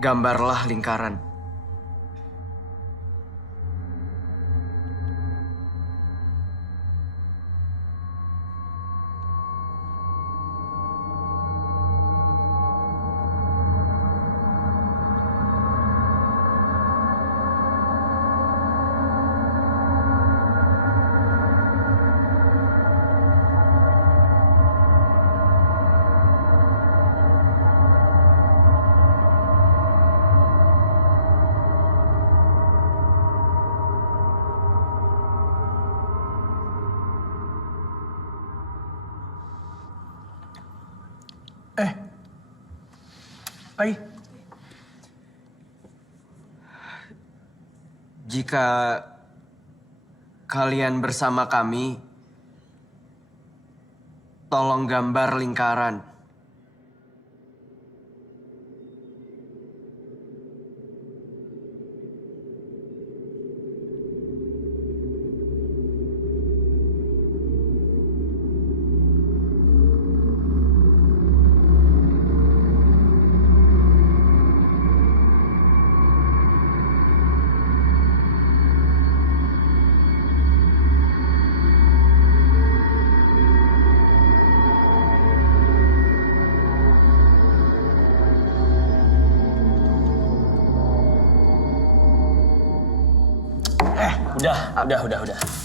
Gambarlah lingkaran. Pai. Jika kalian bersama kami, tolong gambar lingkaran.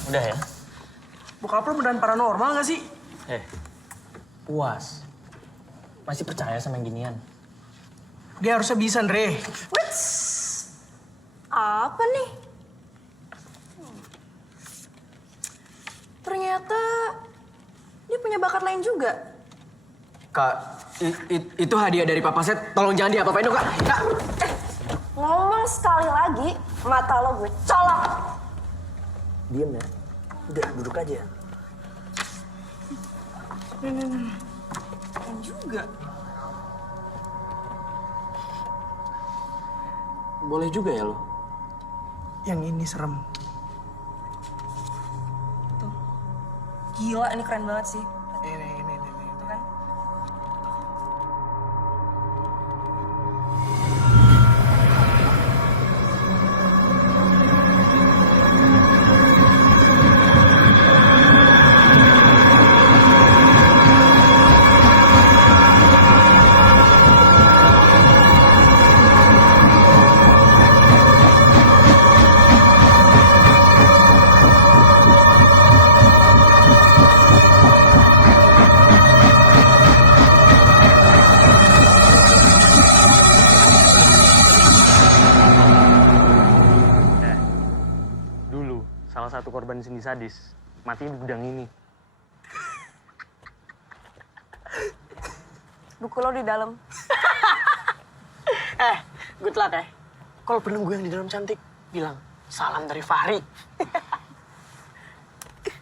Udah ya. Bokap lo beneran paranormal gak sih? Puas. Masih percaya sama yang ginian? Dia harusnya bisa, Andre. Wits! Apa nih? Ternyata dia punya bakat lain juga. Kak, itu hadiah dari Papa Set. Tolong jangan diapa-apain dong, Kak. Kak! Ngomong sekali lagi, mata lo gue colok. Diem ya. Udah, duduk aja. Yang juga. Boleh juga ya lo? Yang ini serem. Tuh. Gila, ini keren banget sih. Ini. Tuh kan? Salah satu korban Cindy sadis mati di gudang ini. Buku lo di dalam. Good luck ya. Kalau penunggu yang di dalam cantik, bilang salam dari Fahri.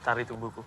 Cari tuh buku.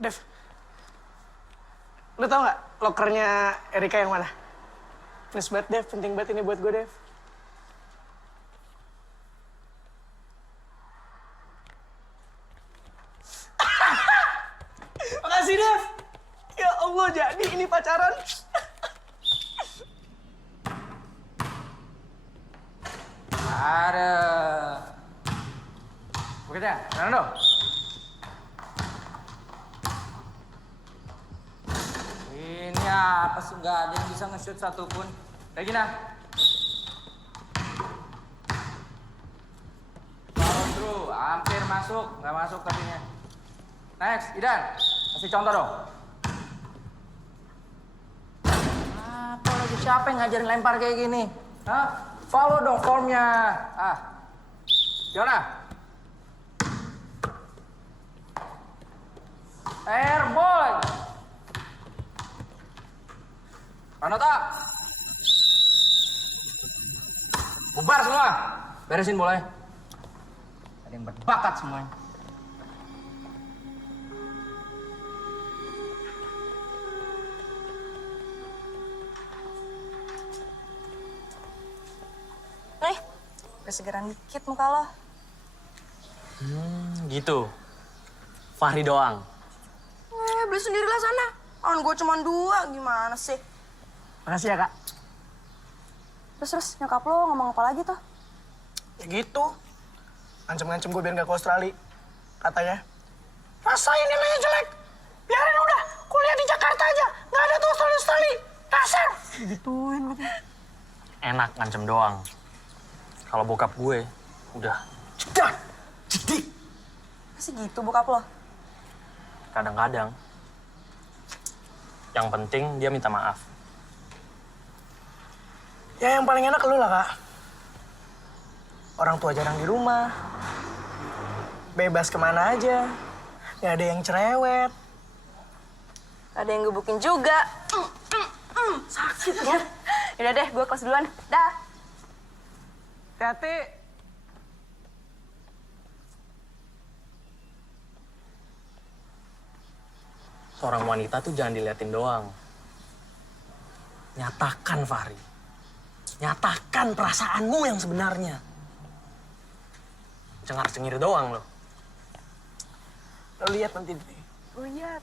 Dev, lu tau nggak lokernya Erika yang mana? Please banget, Dev. Penting banget ini buat gue, Dev. Makasih, Dev. Ya Allah, jadi ini pacaran. Ada. Bekerja, Fernando. Ini apa sih, nggak ada yang bisa nge-shoot satupun. Regina. Follow through, hampir masuk, nggak masuk tadinya. Next, Idan, kasih contoh dong. Apa lagi, siapa yang ngajarin lempar kayak gini? Hah? Follow dong formnya. Jonah. Airball. Panota. Bubar semua. Beresin boleh. Ada yang berbakat semuanya. Nih, kesegeran dikit muka lo. Gitu. Fahri doang. Beli sendirilah sana. Orang gue cuma 2, gimana sih? Makasih ya, Kak. Terus nyokap lo ngomong apa lagi tuh? Ya gitu. Ngancem-ngancem gue biar gak ke Australia. Katanya, rasain nilainya jelek. Biarin udah, kuliah di Jakarta aja. Gak ada tuh Australia. Dasar. Digituin katanya. Enak ngancem doang. Kalau bokap gue, udah. Cedak. Jedik. Masih gitu bokap lo? Kadang-kadang. Yang penting dia minta maaf. Ya yang paling enak lu lah, Kak. Orang tua jarang di rumah. Bebas kemana aja. Gak ada yang cerewet. Ada yang gebukin juga. Sakit ya. Yaudah deh, gue kelas duluan. Dah. Hati-hati. Seorang wanita tuh jangan diliatin doang. Nyatakan, Fahri. Nyatakan perasaanmu yang sebenarnya. Cengar-cengir doang lo. Lo lihat nanti deh. Lihat.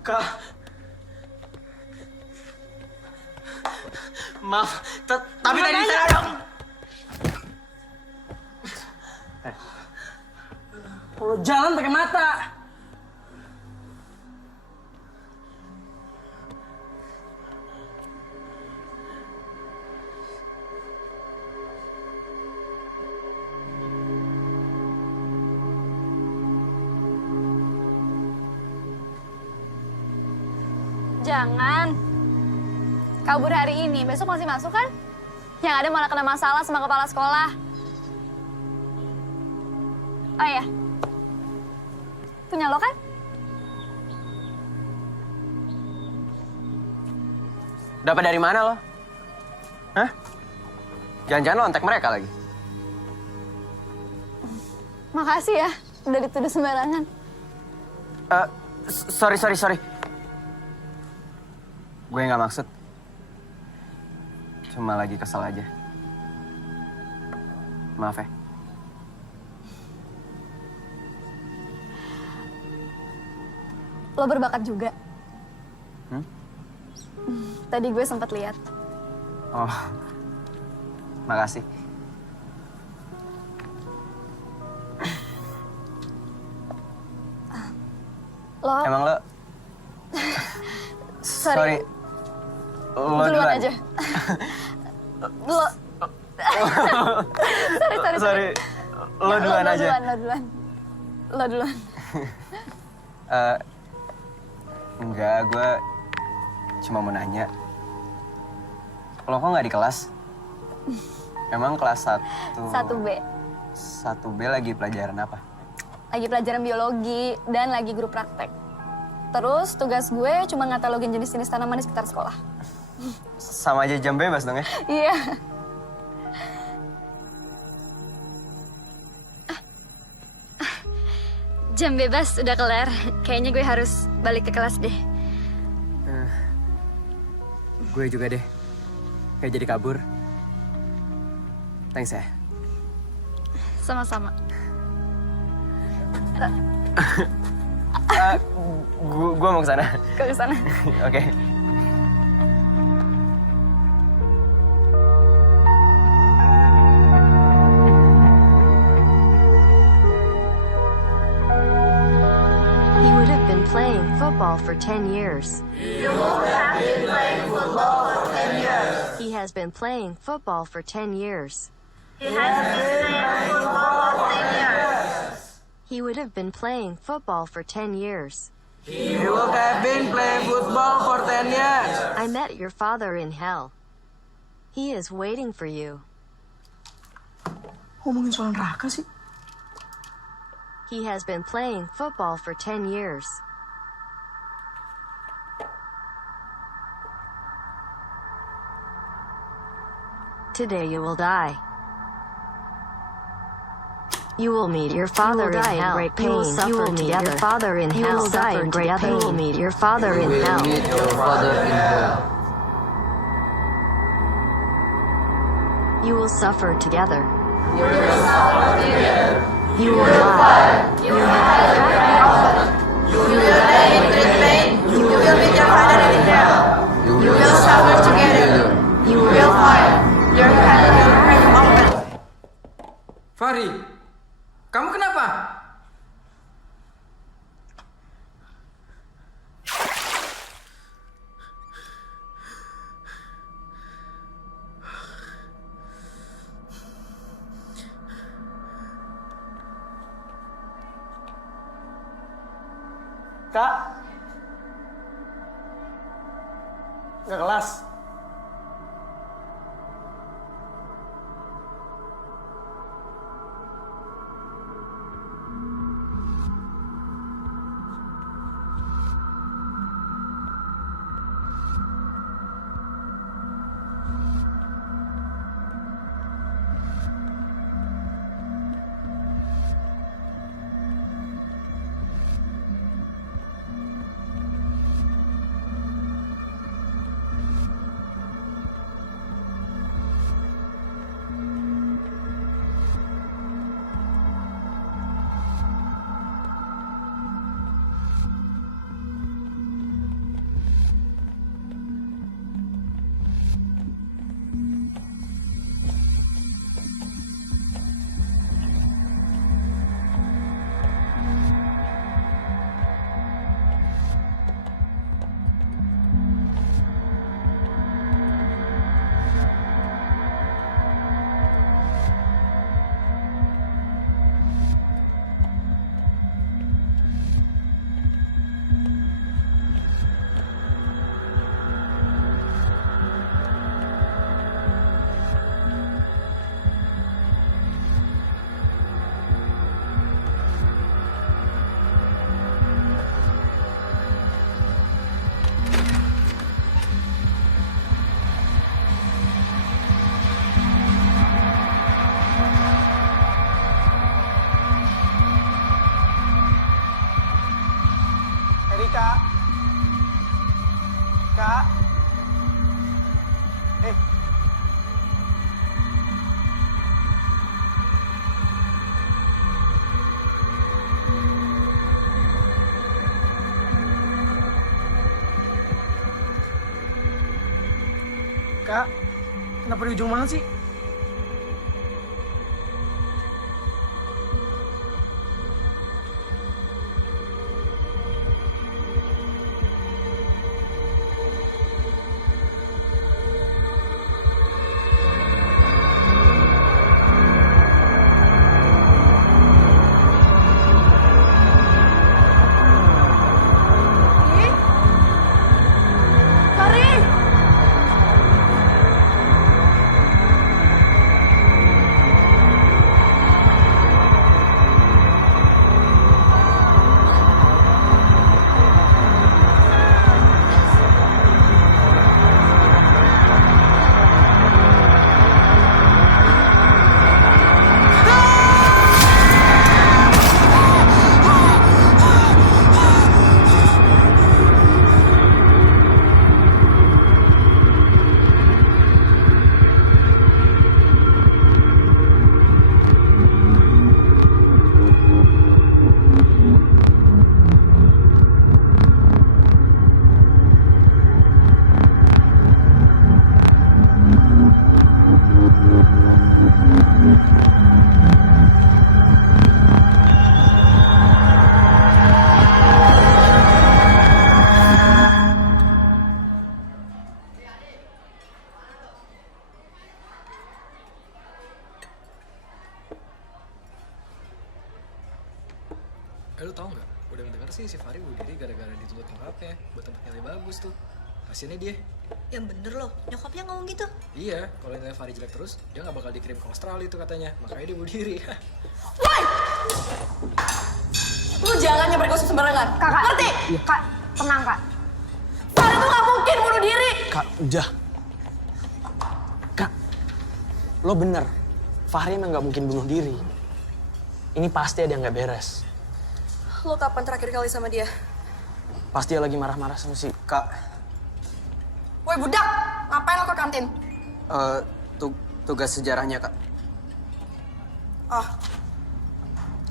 Kak. Maaf, tapi tadi saya dong. Kalau jalan pakai mata. Jangan. Kabur hari ini, besok masih masuk kan? Yang ada malah kena masalah sama kepala sekolah. Oh iya. Punya lo kan? Dapat dari mana lo? Hah? Jangan-jangan lo ontek mereka lagi? Makasih ya, udah dituduh sembarangan. Sorry. Gue nggak maksud. Cuma lagi kesel aja. Maaf ya. Lo berbakat juga. Tadi gue sempat lihat. Oh, makasih. Lo Emang lo? Sorry. Lo duluan aja. Lo sorry. Lo duluan aja. Lo duluan. Enggak, gue cuma mau nanya. Lo kok nggak di kelas? Emang kelas 1B. 1B lagi pelajaran apa? Lagi pelajaran biologi dan lagi grup praktek. Terus tugas gue cuma ngatalogin jenis-jenis tanaman di sekitar sekolah. Sama aja jam bebas dong ya? Iya. Jam bebas udah kelar. Kayaknya gue harus balik ke kelas deh. Gue juga deh. Kayak jadi kabur. Thanks ya. Sama-sama. Gue mau ke sana. Ke sana. Oke. He would have been playing football for 10 years. You have been playing football for 10 years. He has been playing football for 10 years. He has been playing football for 10 years. He would have been playing football for 10 years. You have been playing football for 10 years. I met your father in hell. He is waiting for you. Ngomongin soal neraka sih. He has been playing football for 10 years. Today you will die. You will meet your father in hell. You will suffer together. Your father in hell. You will die in great pain. You will meet your father in hell. Meet your father in hell. You will suffer together. You will suffer together. You will die. You will You will die in great pain. You will meet your father in hell. You will suffer together. You will find your father. Fahri, kamu kenapa? Kak. Nggak kelas. Kak. Kak. Kak, kenapa di ujung banget sih? Lu tau nggak? Udah denger sih si Fahri bunuh diri gara-gara dituntut nyokapnya buat tempat nilai bagus tuh. Hasilnya dia. Yang bener loh, nyokapnya ngomong gitu. Iya, kalau nilai Fahri jelek terus, dia nggak bakal dikirim ke Australia itu katanya. Makanya dia bunuh diri. Woi! Lu jangan nyebar gosip sembarangan. Kakak. Ngerti? Kak, tenang kak. Fahri tuh gak mungkin bunuh diri. Kak, udah. Kak, lo bener. Fahri emang nggak mungkin bunuh diri. Ini pasti ada yang nggak beres. Lo kapan terakhir kali sama dia? Pasti dia lagi marah-marah sama si Kak. Woi budak, ngapain lo ke kantin? Tugas sejarahnya, Kak. Oh,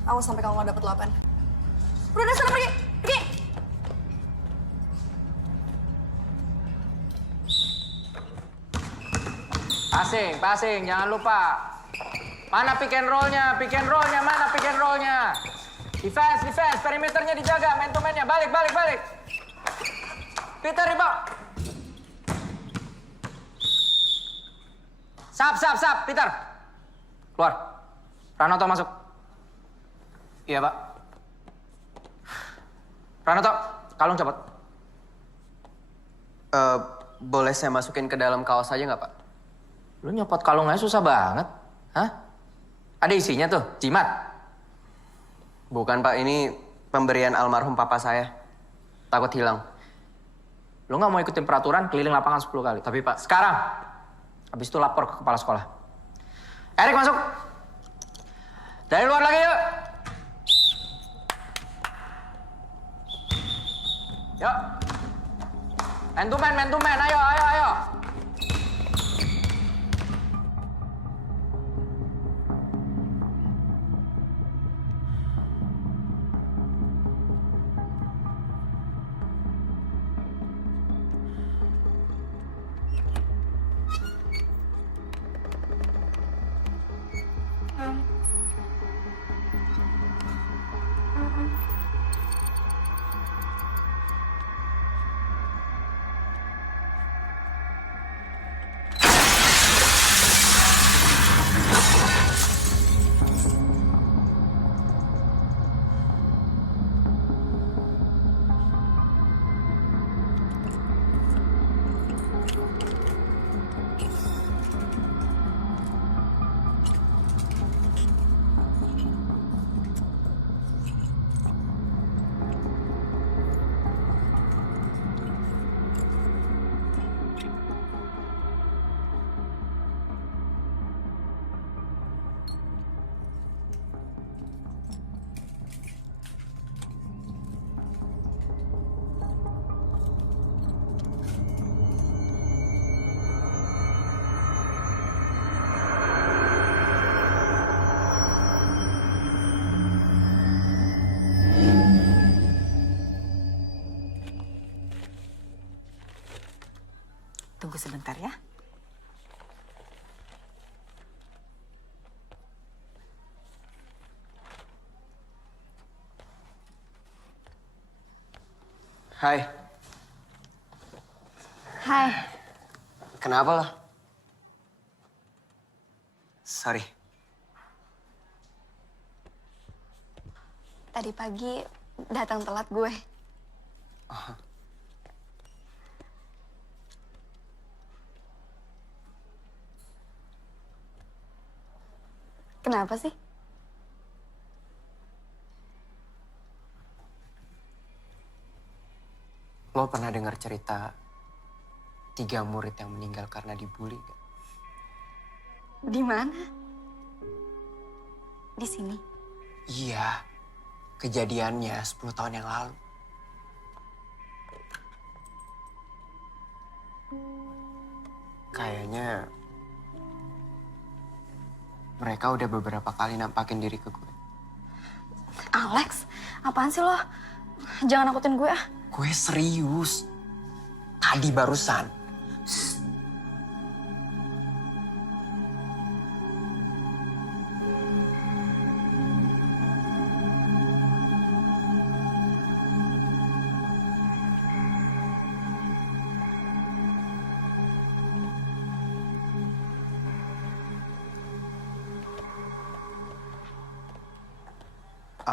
awas sampai kamu gak dapet 8. Udah sana pergi, pergi. Passing, jangan lupa. Mana pick and roll-nya? Mana pick and roll-nya? Defense, perimeternya dijaga, man to man-nya. Balik. Peter, rebound. Sap, Peter. Keluar. Pranoto masuk. Iya, Pak. Pranoto, kalung copot. Boleh saya masukin ke dalam kaos aja nggak, Pak? Lu nyopot kalungnya susah banget. Hah? Ada isinya tuh, jimat. Bukan, Pak. Ini pemberian almarhum papa saya. Takut hilang. Lu nggak mau ikutin peraturan keliling lapangan 10 kali. Tapi, Pak, Sekarang. Habis itu lapor ke kepala sekolah. Erik masuk. Dari luar lagi yuk. Yuk. Man to man. Ayo. Tunggu sebentar ya. Hai. Hai. Kenapa lo? Sorry. Tadi pagi datang telat gue. Kenapa sih? Lo pernah dengar cerita 3 murid yang meninggal karena dibully gak? Di mana? Di sini. Iya, kejadiannya 10 tahun yang lalu. Kayaknya mereka udah beberapa kali nampakin diri ke gue. Alex, apaan sih lo? Jangan nakutin gue ah. Gue serius. Tadi barusan.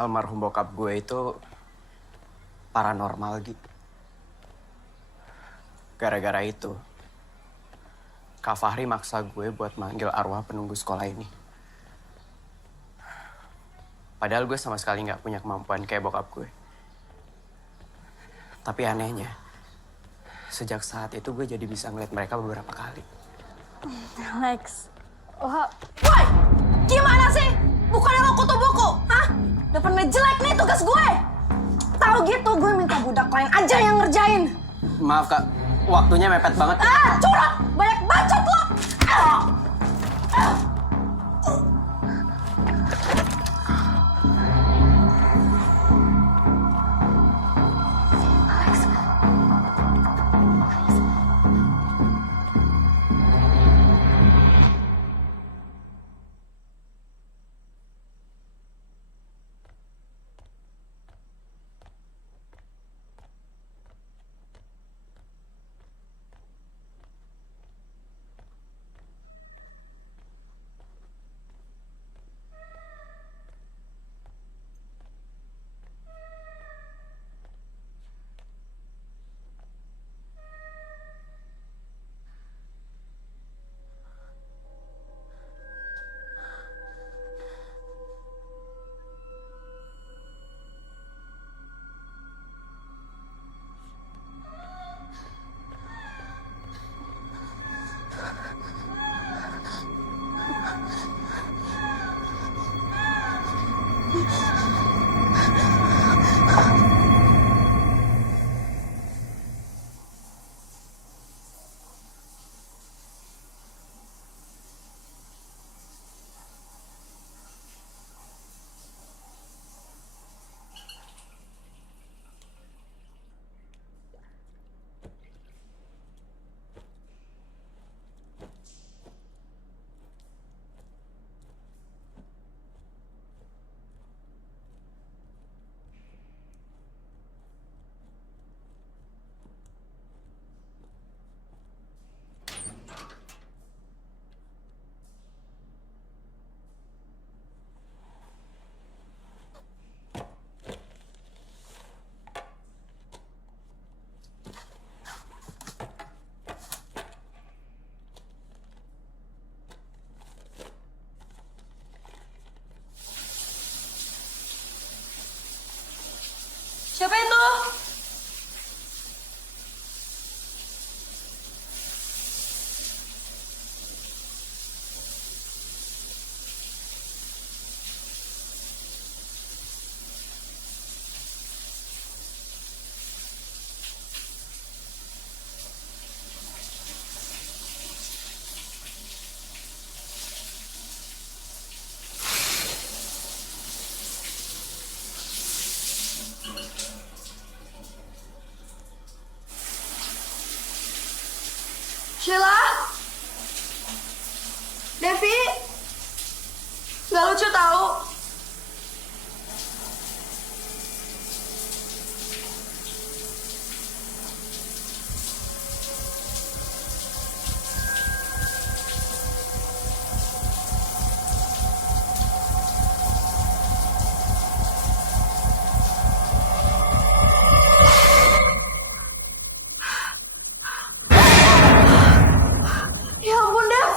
almarhum bokap gue itu paranormal gitu. Gara-gara itu, Kak Fahri maksa gue buat manggil arwah penunggu sekolah ini. Padahal gue sama sekali nggak punya kemampuan kayak bokap gue. Tapi anehnya, sejak saat itu gue jadi bisa ngeliat mereka beberapa kali. Lex, Woi, gimana sih? Bukannya lo kutu buku, hah? Depannya jelek nih tugas gue. Tahu gitu gue minta budak lain aja yang ngerjain. Maaf Kak, waktunya mepet banget. Curang! Banyak bacot lo! Siapa itu? Sheila? Devi? Gak lucu tahu. Ya ampun, Dev.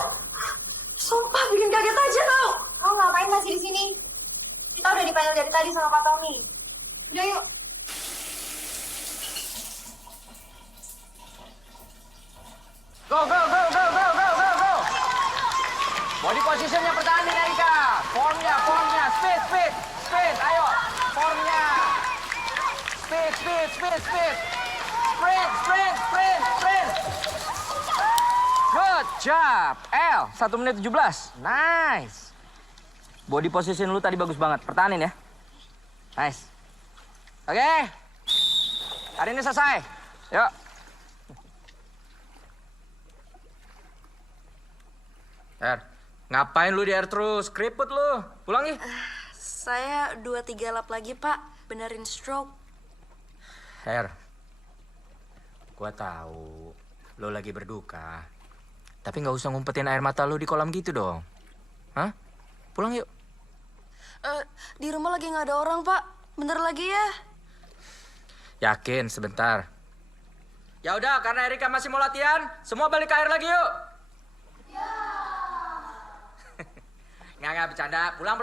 Sumpah bikin kaget aja tau. kamu ngapain masih di sini? Kita udah dipanggil dari tadi sama Pak Tony. Udah yuk. Go, go, go, go, go, go, go, go. Body positionnya pertahanin Erika. Formnya, speed, speed, speed. Ayo, formnya. Speed, speed, speed, speed. Sprint, sprint, sprint, sprint. Good job. L, 1 menit 17. Nice. Body position lu tadi bagus banget. Pertahanin ya. Nice. Oke. Hari ini selesai. Yuk. Er, ngapain lu di air terus? Keriput lu. Pulang ya. Saya 2-3 lap lagi, Pak. Benerin stroke. Er, gua tahu lu lagi berduka. Tapi nggak usah ngumpetin air mata lu di kolam gitu dong. Hah? Pulang yuk. Di rumah lagi nggak ada orang, Pak. Bentar lagi ya. Yakin, sebentar. Ya udah, karena Erika masih mau latihan, semua balik ke air lagi yuk. Ya. Nggak, bercanda. Pulang.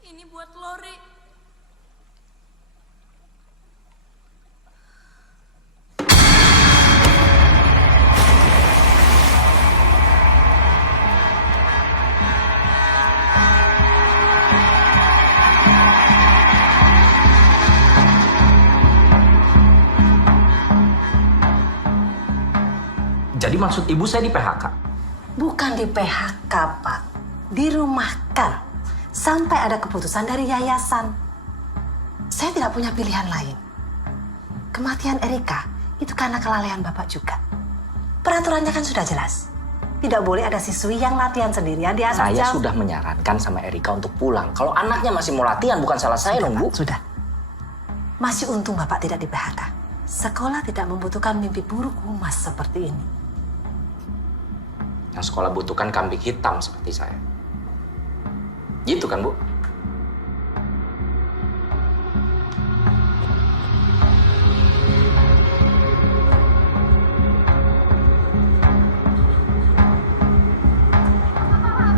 Ini buat Lori. Jadi maksud ibu saya di PHK? Bukan di PHK, Pak. Dirumahkan. Sampai ada keputusan dari yayasan. Saya tidak punya pilihan lain. Kematian Erika itu karena kelalaian Bapak juga. Peraturannya kan sudah jelas. Tidak boleh ada siswi yang latihan sendirian di atas Saya jam. sudah menyarankan sama Erika untuk pulang. Kalau anaknya masih mau latihan, bukan salah saya dong, Bu. Sudah. Masih untung Bapak tidak di PHK. Sekolah tidak membutuhkan mimpi buruk humas seperti ini. Yang sekolah butuhkan kambing hitam seperti saya. Gitu kan, Bu?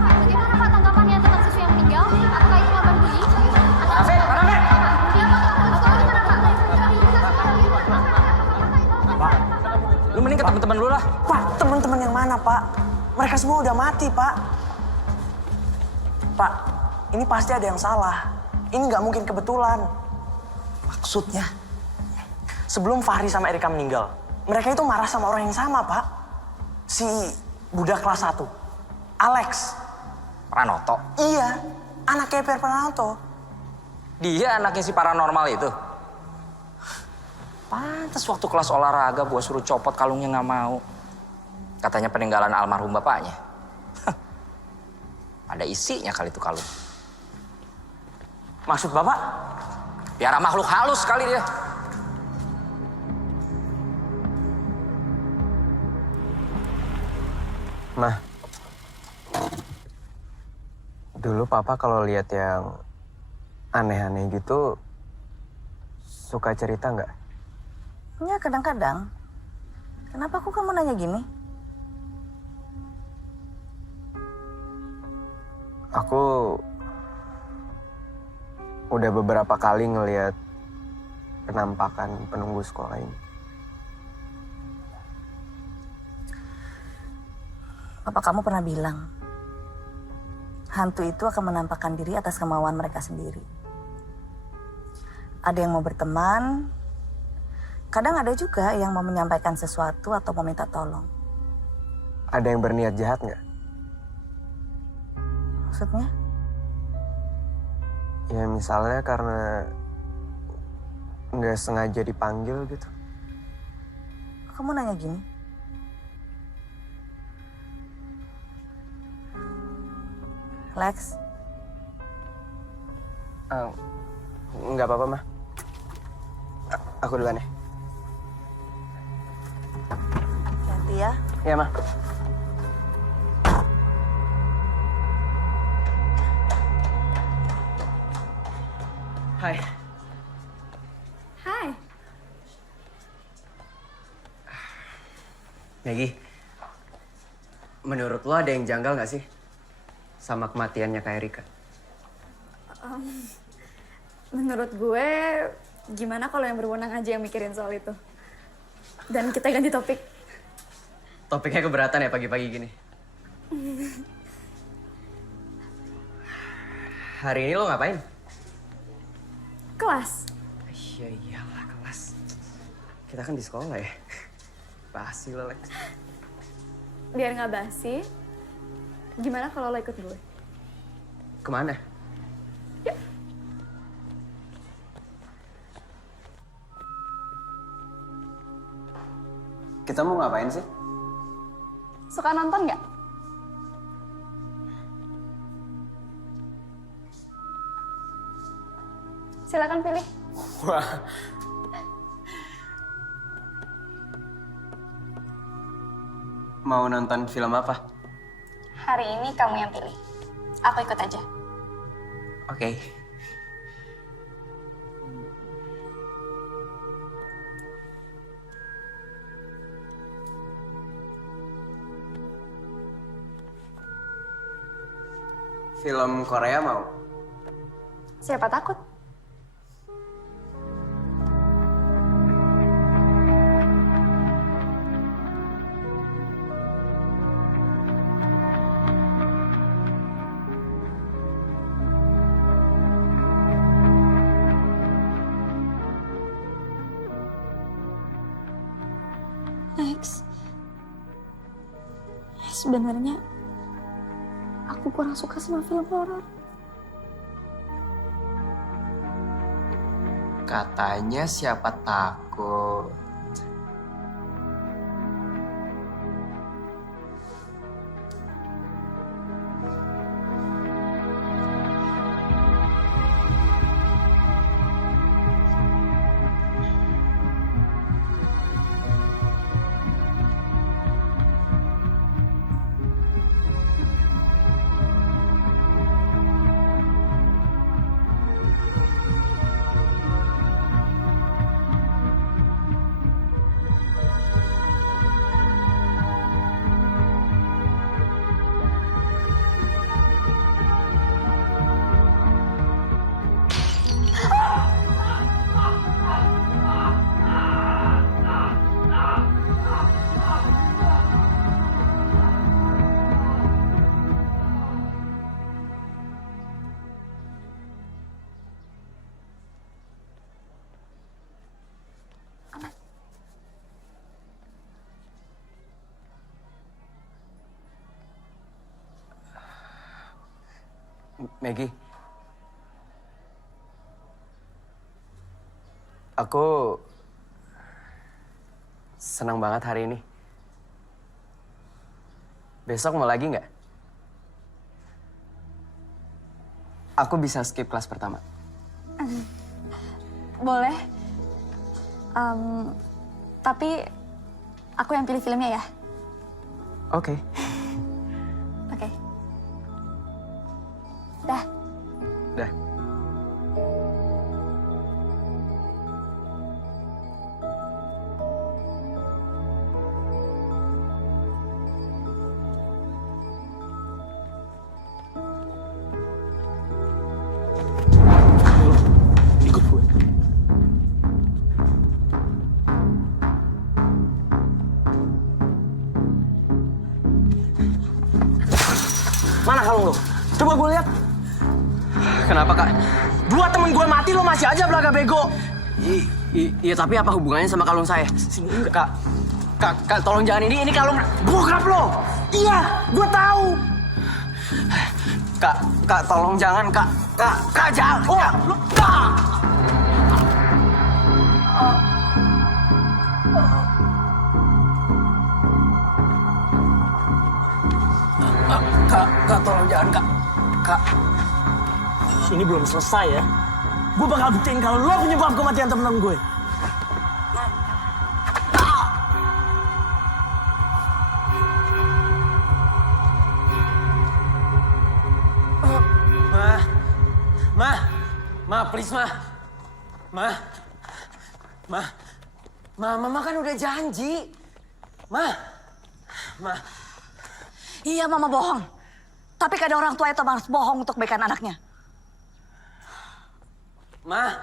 Bagaimana Pak tanggapannya tentang siswa yang meninggal? Apakah itu korban bullying? Rafiq, Pak, lu mending ke teman-teman lu lah. Pak, teman-teman yang mana, Pak? Mereka semua udah mati, Pak. Pak, ini pasti ada yang salah. Ini nggak mungkin kebetulan. Maksudnya, sebelum Fahri sama Erika meninggal, mereka itu marah sama orang yang sama, Pak. Si budak kelas 1, Alex. Pranoto. Iya, anaknya Per Pranoto. Dia anaknya si paranormal itu. Pantes waktu kelas olahraga gua suruh copot kalungnya nggak mau. Katanya peninggalan almarhum bapaknya. Ada isinya kali itu kalung. maksud Bapak? Biara makhluk halus kali dia. Nah, dulu Papa kalau lihat yang aneh-aneh gitu, suka cerita nggak? Ya kadang-kadang. Kenapa kok kamu nanya gini? Aku udah beberapa kali ngelihat penampakan penunggu sekolah ini. Bapak kamu pernah bilang, hantu itu akan menampakkan diri atas kemauan mereka sendiri. Ada yang mau berteman, kadang ada juga yang mau menyampaikan sesuatu atau meminta tolong. Ada yang berniat jahat nggak? Maksudnya? Ya misalnya karena nggak sengaja dipanggil gitu. Kamu nanya gini? Lex? Nggak apa-apa, Mah. Aku duluan ya. Hati ya. Iya, Mah. Hai. Hai. Maggie, menurut lo ada yang janggal nggak sih sama kematiannya Kak Erika? Menurut gue, gimana kalau yang berwenang aja yang mikirin soal itu? Dan kita ganti topik. Topiknya keberatan ya pagi-pagi gini. Hari ini lo ngapain? Kelas. Iya iyalah kelas. Kita kan di sekolah ya. Basi lo, Lex. Biar nggak basi, gimana kalau lo ikut gue? Kemana? Yuk. Kita mau ngapain sih? Suka nonton nggak? Silakan pilih. Wah. Mau nonton film apa? Hari ini kamu yang pilih. Aku ikut aja. Oke. Film Korea mau? Siapa takut? Lex, sebenarnya aku kurang suka sama film horor. Katanya siapa takut. Maggie, aku senang banget hari ini. Besok mau lagi nggak? Aku bisa skip kelas pertama. Boleh. Tapi aku yang pilih filmnya ya. Oke. Oke. Dah. Dah. Ikut gue. Mana kalung lo? Coba gue lihat. Kenapa, Kak? 2 temen gue mati, lo masih aja belaga bego. Iya, tapi apa hubungannya sama kalung saya? Kak, tolong jangan ini kalung... Bokap lo! Iya, gue tahu. Kak, tolong jangan, Kak. Kak, jangan. Oh, lo... Kak! Kak, tolong jangan, Kak. Kak. Ini belum selesai ya. Gue bakal buktiin kalau lo penyebab kematian temen gue. Ma, please, Ma. Mama kan udah janji. Ma. Iya, Mama bohong. Tapi kadang orang tua itu harus bohong untuk kebaikan anaknya. Ma.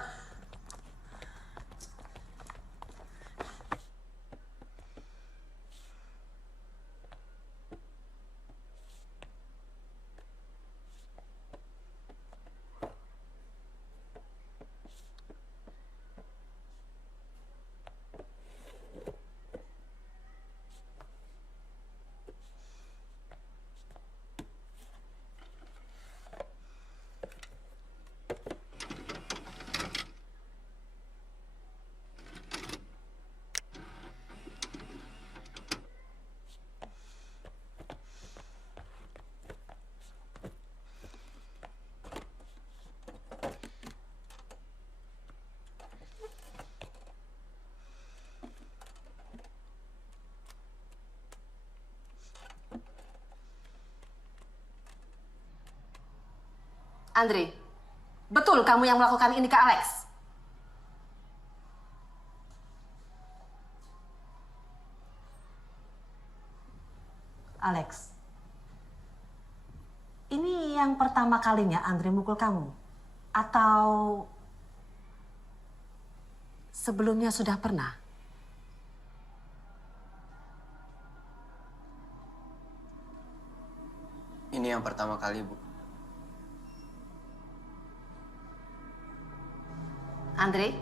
Andre, betul kamu yang melakukan ini ke Alex? Alex, ini yang pertama kalinya Andre mukul kamu? Atau sebelumnya sudah pernah? Ini yang pertama kali, Bu. Andre,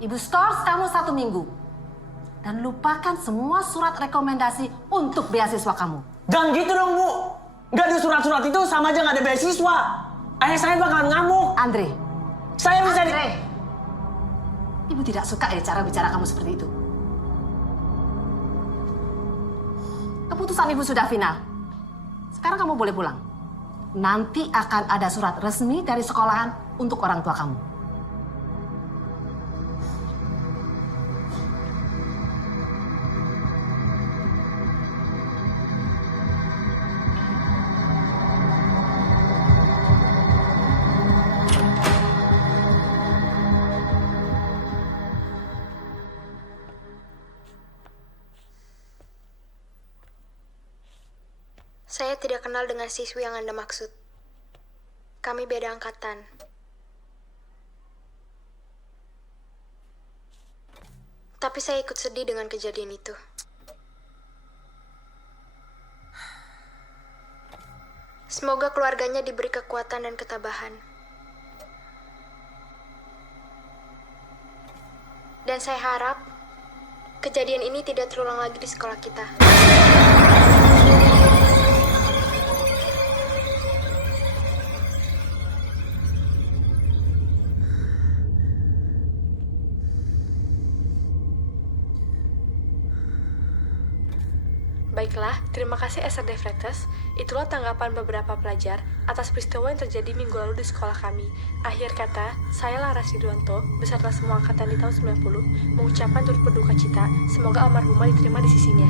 Ibu skors kamu 1 minggu. Dan lupakan semua surat rekomendasi untuk beasiswa kamu. Jangan gitu dong, Bu. Nggak ada surat-surat itu sama aja nggak ada beasiswa. Ayah saya bakalan ngamuk. Andre. Saya bisa... Andre. Ibu tidak suka ya cara bicara kamu seperti itu. Keputusan Ibu sudah final. Sekarang kamu boleh pulang. Nanti akan ada surat resmi dari sekolahan untuk orang tua kamu. Saya tidak kenal dengan siswi yang Anda maksud. Kami beda angkatan. Tapi saya ikut sedih dengan kejadian itu. Semoga keluarganya diberi kekuatan dan ketabahan. Dan saya harap kejadian ini tidak terulang lagi di sekolah kita. Baiklah, terima kasih SRD Freitas. Itulah tanggapan beberapa pelajar atas peristiwa yang terjadi minggu lalu di sekolah kami. Akhir kata, saya Laras Ridwanto, beserta semua angkatan di tahun 90, mengucapkan turut berduka cita, semoga almarhumah diterima di sisinya.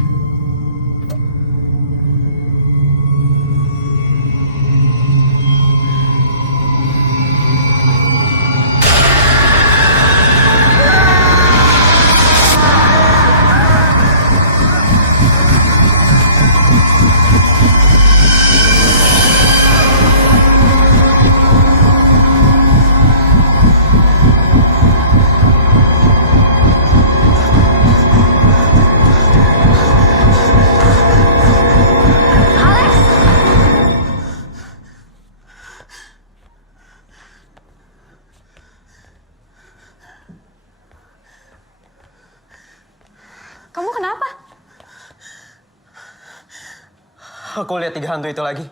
Aku lihat 3 hantu itu lagi.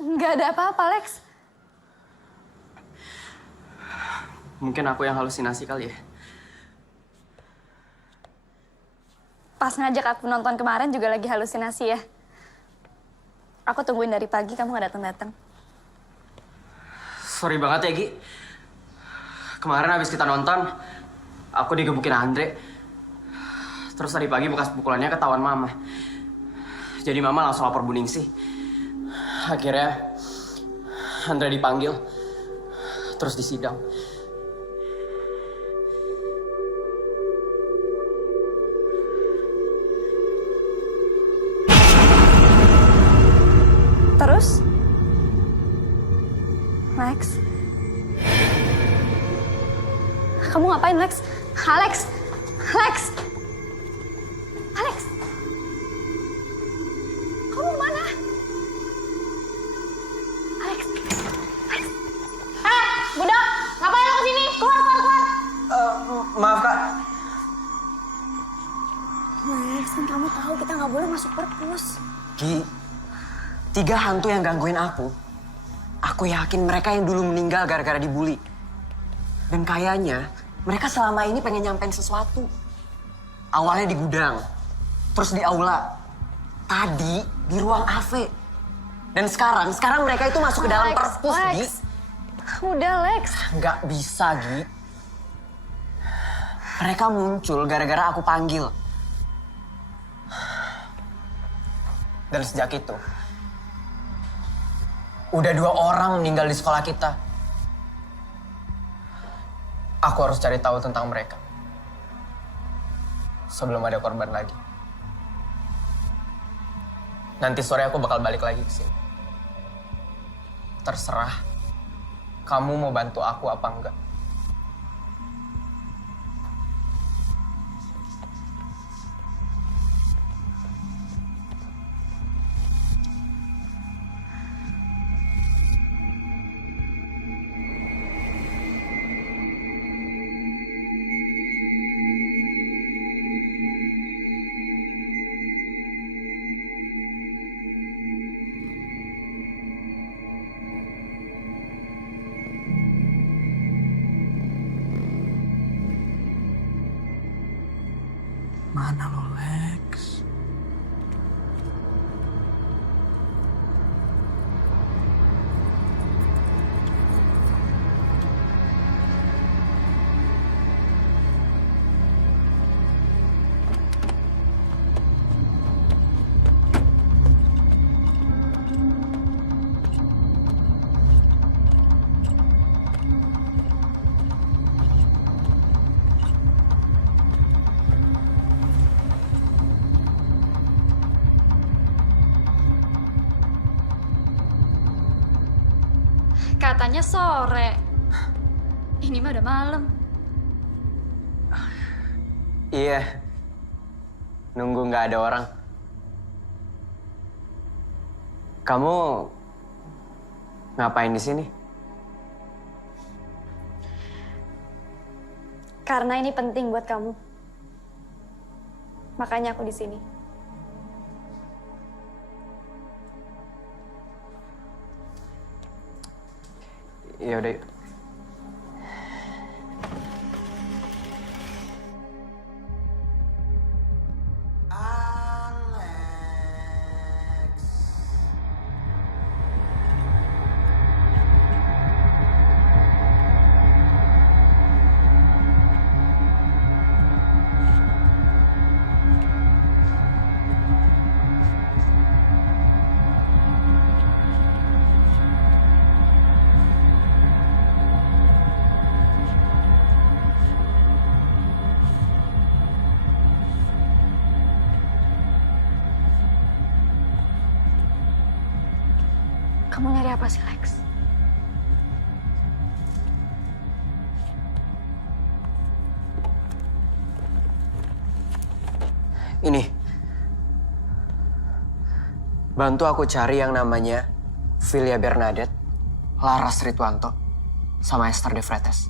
Nggak ada apa-apa, Lex. Mungkin aku yang halusinasi kali ya. Pas ngajak aku nonton kemarin juga lagi halusinasi ya. Aku tungguin dari pagi, kamu nggak datang-datang. Sorry banget ya, Gi. Kemarin habis kita nonton, aku digebukin Andre. Terus tadi pagi bekas pukulannya ketahuan Mama. Jadi Mama langsung lapor Bu Ningsih. Akhirnya Andre dipanggil, terus disidang. Terus? Lex? Kamu ngapain, Lex? Alex! Lex! Alex! Kamu mana? Alex! Lex! Budak! Ngapain lo kesini? Keluar, keluar, keluar! Maaf, Kak. Lex, kan kamu tahu kita nggak boleh masuk perpus. Gi, 3 hantu yang gangguin aku yakin mereka yang dulu meninggal gara-gara dibully. Dan kayaknya mereka selama ini pengen nyampein sesuatu. Awalnya di gudang, terus di aula, tadi di ruang AV. Dan sekarang mereka itu masuk ke dalam perpus, Gi. Udah, Lex. Nggak bisa, Gi. Mereka muncul gara-gara aku panggil. Dan sejak itu, udah 2 orang meninggal di sekolah kita. Aku harus cari tahu tentang mereka sebelum ada korban lagi. Nanti sore aku bakal balik lagi ke sini. Terserah kamu mau bantu aku apa enggak. Mana lo, Lex? Katanya sore. Ini mah udah malam. Iya. Nunggu nggak ada orang. Kamu ngapain di sini? Karena ini penting buat kamu. Makanya aku di sini. Ya udah. Kamu nyari apa sih, Lex? Ini. Bantu aku cari yang namanya Filia Bernadette, Laras Rituanto, sama Esther De Fretes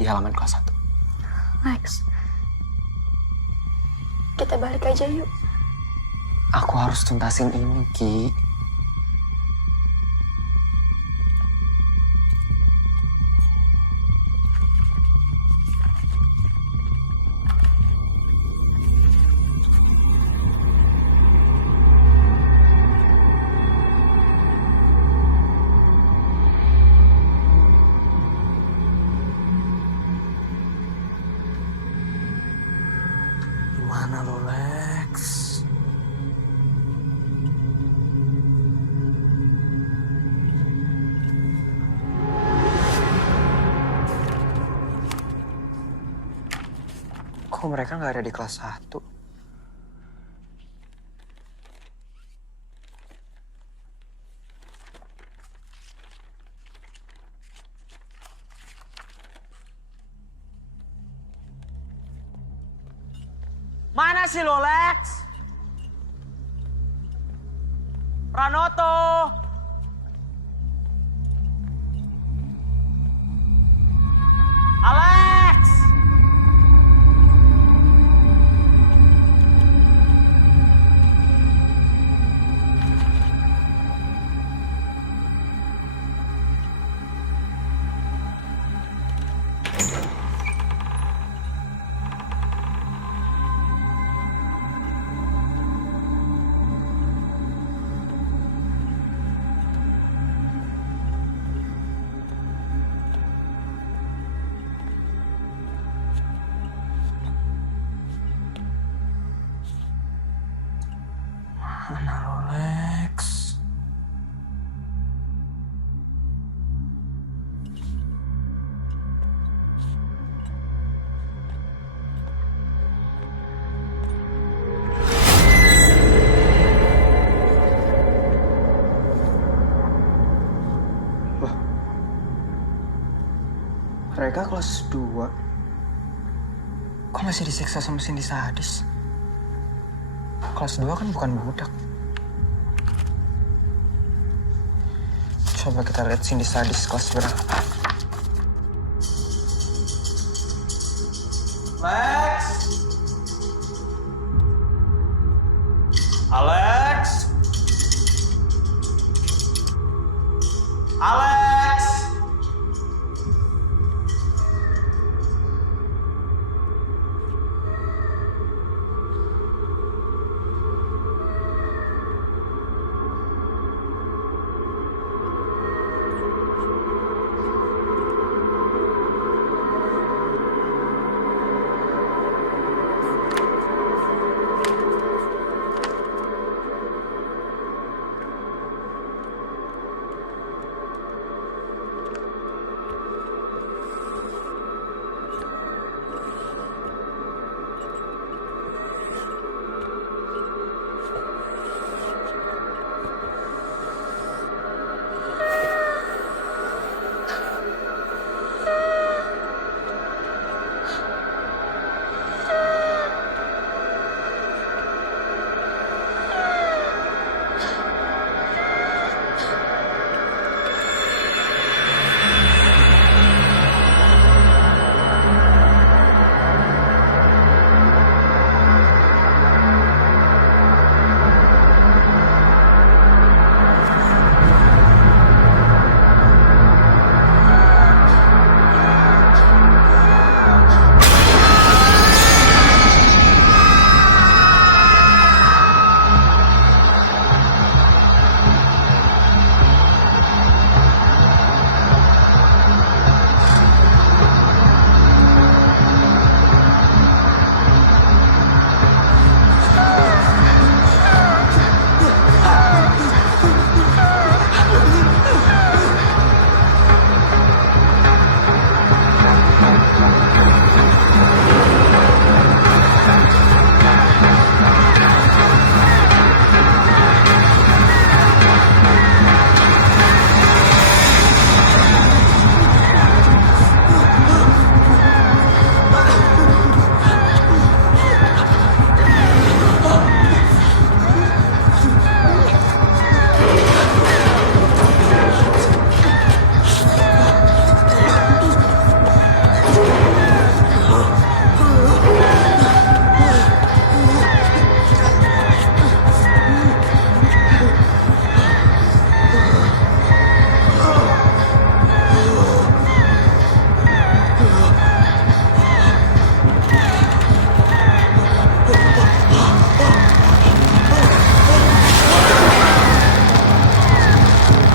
di halaman kelas 1. Lex, Kita balik aja yuk. Aku harus tuntasin ini, Ki. Gimana lo, Lex? Kok mereka nggak ada di kelas 1? Mana sih lo, Lex? Pranoto! Alex! Mana lo, Lex? Mereka kelas 2. Kok masih disiksa sama Cindy sadis? Kelas 2 kan bukan budak. Coba kita lihat Cindy sadis kelas berapa. Lex!